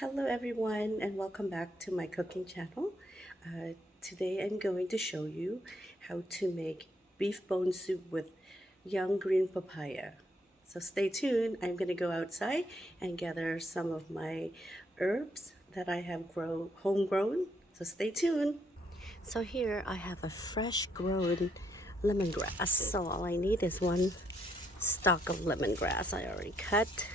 Hello everyone and welcome back to my cooking channel. Today I'm going to show you how to make beef bone soup with young green papaya. So stay tuned. I'm going to go outside and gather some of my herbs that I have homegrown. So stay tuned. So here I have a fresh grown lemongrass. So all I need is one stalk of lemongrass I already cut.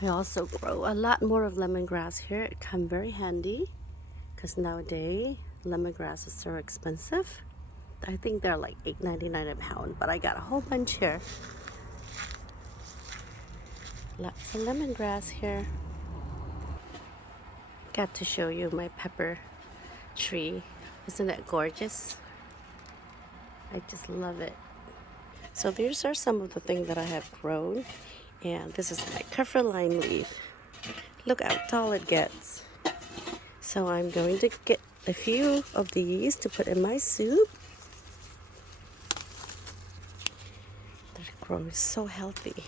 I also grow a lot more of lemongrass here. It comes very handy because nowadays lemongrass is so expensive. I think they're like $8.99 a pound, but I got a whole bunch here. Lots of lemongrass here. Got to show you my pepper tree. Isn't it gorgeous? I just love it. So these are some of the things that I have grown, and this is my kaffir lime leaf. Look how tall it gets. So I'm going to get a few of these to put in my soup. They're growing so healthy.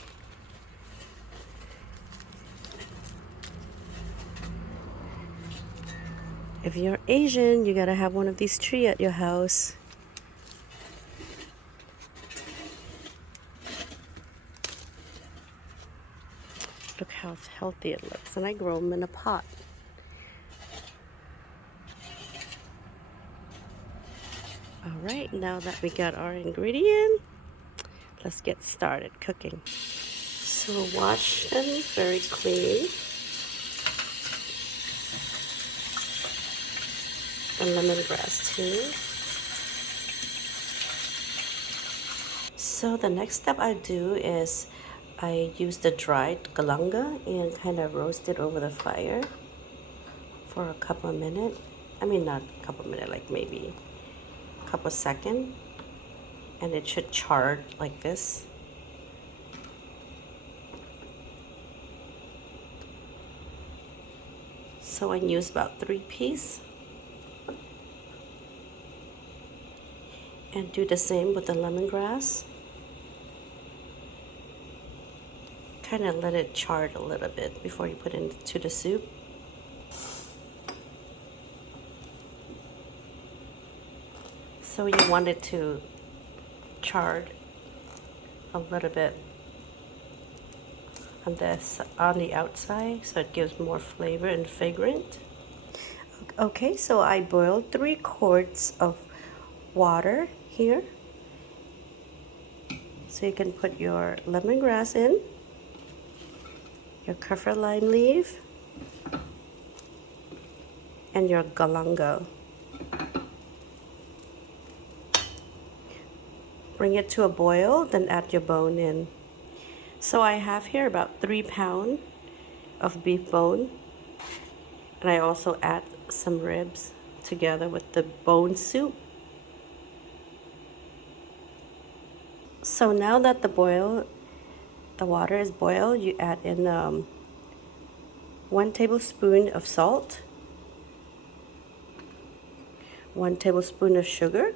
If you're Asian, you gotta have one of these trees at your house. Look how healthy it looks. And I grow them in a pot. Alright, now that we got our ingredient, let's get started cooking. So wash them very clean. And lemongrass too. So the next step I do is I use the dried galanga and kind of roast it over the fire for a couple of minutes. I mean, not a couple of minutes, like maybe a couple of seconds. And it should char like this. So I use about 3 pieces. And do the same with the lemongrass. Kind of let it char a little bit before you put it into the soup. So you want it to char a little bit on the outside, so it gives more flavor and fragrant. Okay, so I boiled 3 quarts of water here. So you can put your lemongrass in, your kaffir lime leaf, and your galanga. Bring it to a boil, then add your bone in. So I have here about 3 pounds of beef bone, and I also add some ribs together with the bone soup. So now that the water is boiled, you add in 1 tablespoon of salt, 1 tablespoon of sugar,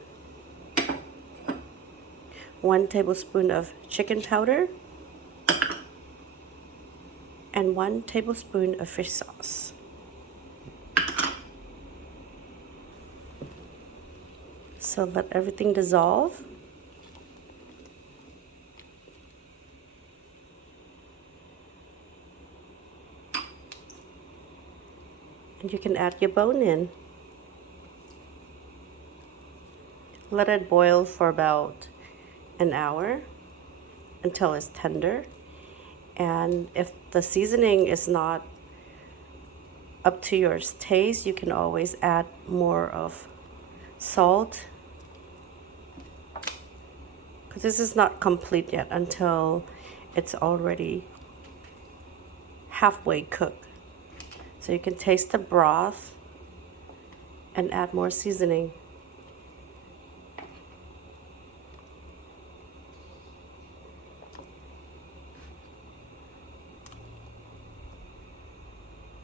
1 tablespoon of chicken powder, and 1 tablespoon of fish sauce. So let everything dissolve. And you can add your bone in. Let it boil for about an hour until it's tender. And if the seasoning is not up to your taste, you can always add more of salt, because this is not complete yet until it's already halfway cooked. So you can taste the broth and add more seasoning.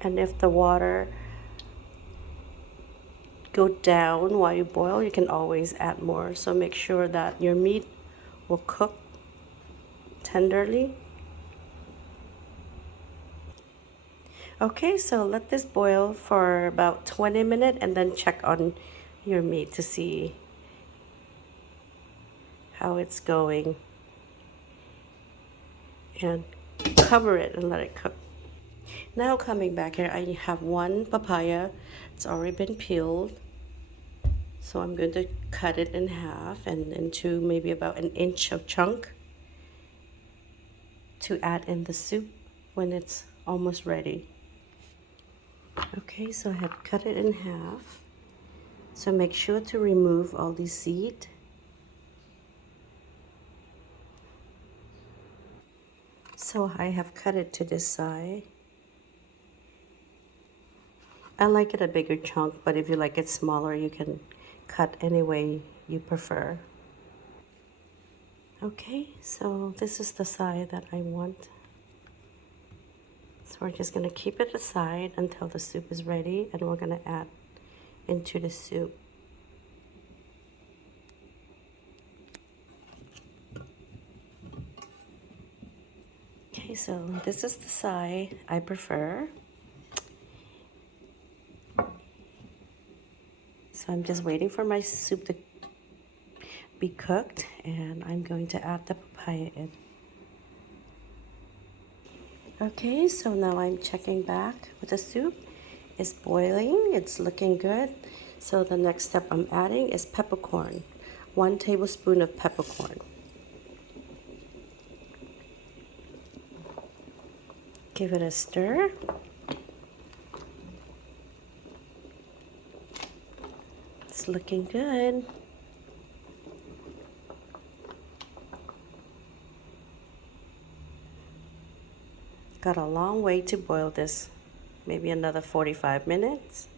And if the water go down while you boil, you can always add more. So make sure that your meat will cook tenderly. Okay, so let this boil for about 20 minutes and then check on your meat to see how it's going. And cover it and let it cook. Now coming back here, I have one papaya. It's already been peeled. So I'm going to cut it in half and into maybe about an inch of chunk to add in the soup when it's almost ready. Okay, so I have cut it in half. So make sure to remove all the seed. So I have cut it to this side. I like it a bigger chunk, but if you like it smaller, you can cut any way you prefer. Okay, so this is the side that I want. So we're just gonna keep it aside until the soup is ready, and we're gonna add into the soup. Okay, so this is the side I prefer. So I'm just waiting for my soup to be cooked, and I'm going to add the papaya in. Okay, so now I'm checking back with the soup. It's boiling, it's looking good. So the next step I'm adding is peppercorn. 1 tablespoon of peppercorn. Give it a stir. It's looking good. Got a long way to boil this. Maybe another 45 minutes.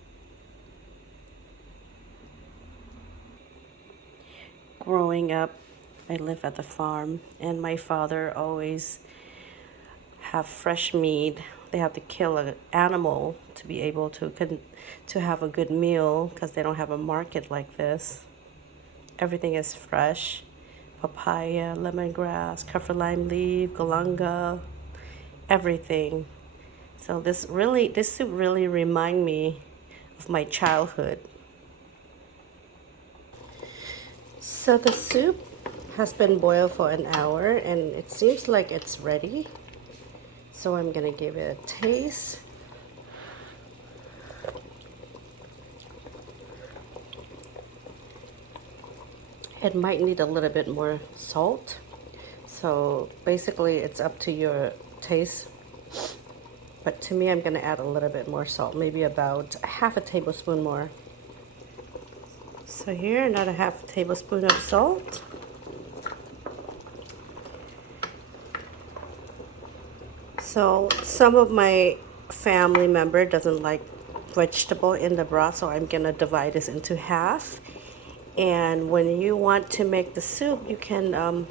Growing up, I lived at the farm, and my father always have fresh meat. They have to kill an animal to be able to have a good meal because they don't have a market like this. Everything is fresh. Papaya, lemongrass, kaffir lime leaf, galanga, everything. So this soup really remind me of my childhood. So the soup has been boiled for an hour and it seems like it's ready. So I'm gonna give it a taste. It might need a little bit more salt. So basically it's up to your taste. But to me, I'm gonna add a little bit more salt, maybe about half a tablespoon more. So here, another half tablespoon of salt. So some of my family member doesn't like vegetable in the broth, so I'm gonna divide this into half. And when you want to make the soup, you can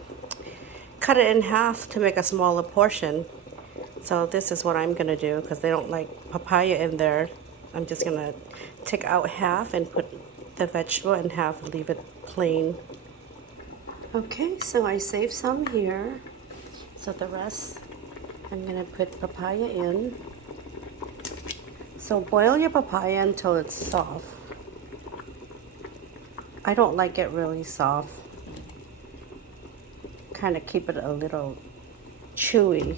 cut it in half to make a smaller portion. So this is what I'm gonna do because they don't like papaya in there. I'm just gonna take out half and put the vegetable and half leave it plain. Okay, so I saved some here. So the rest I'm gonna put papaya in. So boil your papaya until it's soft. I don't like it really soft. Kind of keep it a little chewy.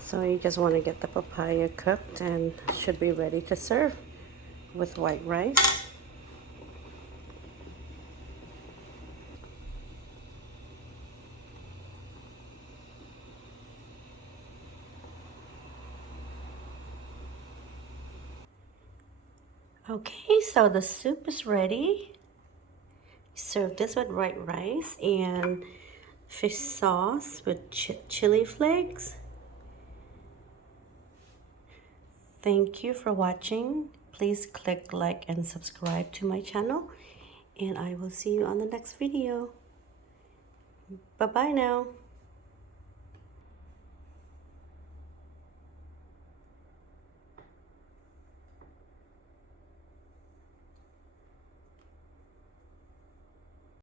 So you just want to get the papaya cooked and should be ready to serve with white rice. Okay, so the soup is ready. Serve this with white rice and fish sauce with chili flakes. Thank you for watching. Please click like and subscribe to my channel, and I will see you on the next video. Bye-bye now.